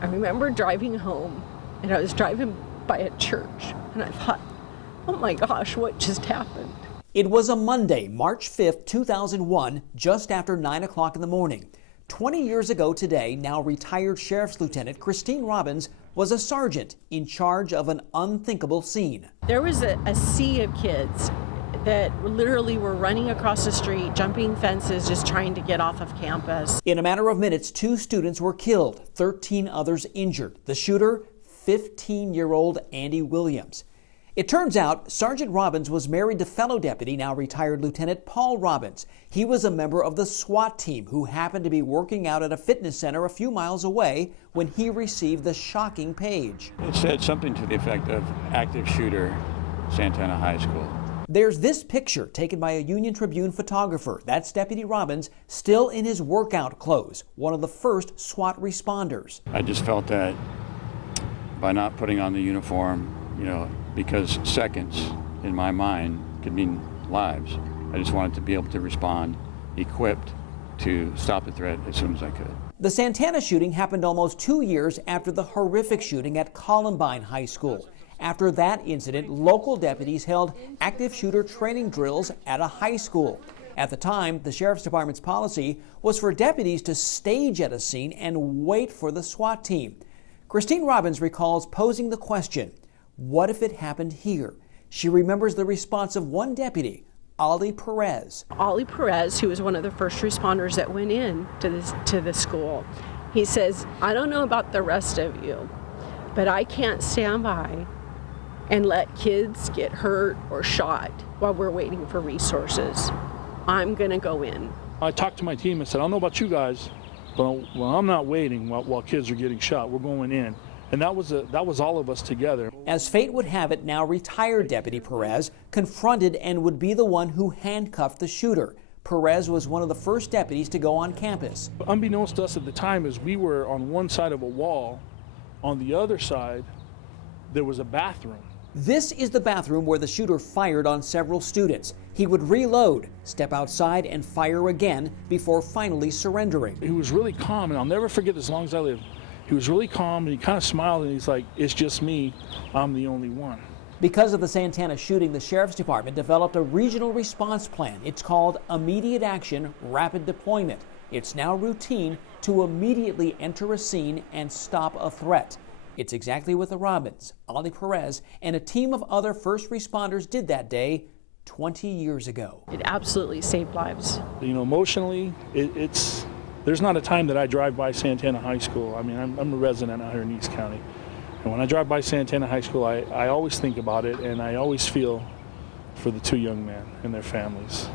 I remember driving home, and I was driving by a church, and I thought, oh my gosh, what just happened? It was a Monday, March 5th, 2001, just after 9 o'clock in the morning. 20 years ago today, now retired Sheriff's Lieutenant Christine Robbins was a sergeant in charge of an unthinkable scene. There was a sea of kids that literally were running across the street, jumping fences, just trying to get off of campus. In a matter of minutes, 2 students were killed, 13 others injured. The shooter, 15-year-old Andy Williams. It turns out Sergeant Robbins was married to fellow deputy, now retired Lieutenant Paul Robbins. He was a member of the SWAT team who happened to be working out at a fitness center a few miles away when he received the shocking page. It said something to the effect of active shooter, Santana High School. There's this picture taken by a Union Tribune photographer. That's Deputy Robbins, still in his workout clothes, one of the first SWAT responders. I just felt that by not putting on the uniform, because seconds in my mind could mean lives. I just wanted to be able to respond, equipped to stop the threat as soon as I could. The Santana shooting happened almost 2 years after the horrific shooting at Columbine High School. After that incident, local deputies held active shooter training drills at a high school. At the time, the Sheriff's Department's policy was for deputies to stage at a scene and wait for the SWAT team. Christine Robbins recalls posing the question, what if it happened here? She remembers the response of one deputy, Ollie Perez. Ollie Perez, who was one of the first responders that went in to the school, he says, I don't know about the rest of you, but I can't stand by and let kids get hurt or shot while we're waiting for resources. I'm going to go in. I talked to my team and said, I don't know about you guys, but I'm not waiting while kids are getting shot. We're going in. And that was all of us together. As fate would have it, now retired Deputy Perez confronted and would be the one who handcuffed the shooter. Perez was one of the first deputies to go on campus. Unbeknownst to us at the time, is we were on one side of a wall. On the other side, there was a bathroom. This is the bathroom where the shooter fired on several students. He would reload, step outside, and fire again before finally surrendering. He was really calm, and I'll never forget this as long as I live. He was really calm, and he kind of smiled, and he's like, it's just me. I'm the only one. Because of the Santana shooting, the Sheriff's Department developed a regional response plan. It's called Immediate Action Rapid Deployment. It's now routine to immediately enter a scene and stop a threat. It's exactly what the Robbins, Ollie Perez, and a team of other first responders did that day 20 years ago. It absolutely saved lives. Emotionally, there's not a time that I drive by Santana High School. I mean, I'm a resident out here in East County. And when I drive by Santana High School, I always think about it, and I always feel for the 2 young men and their families.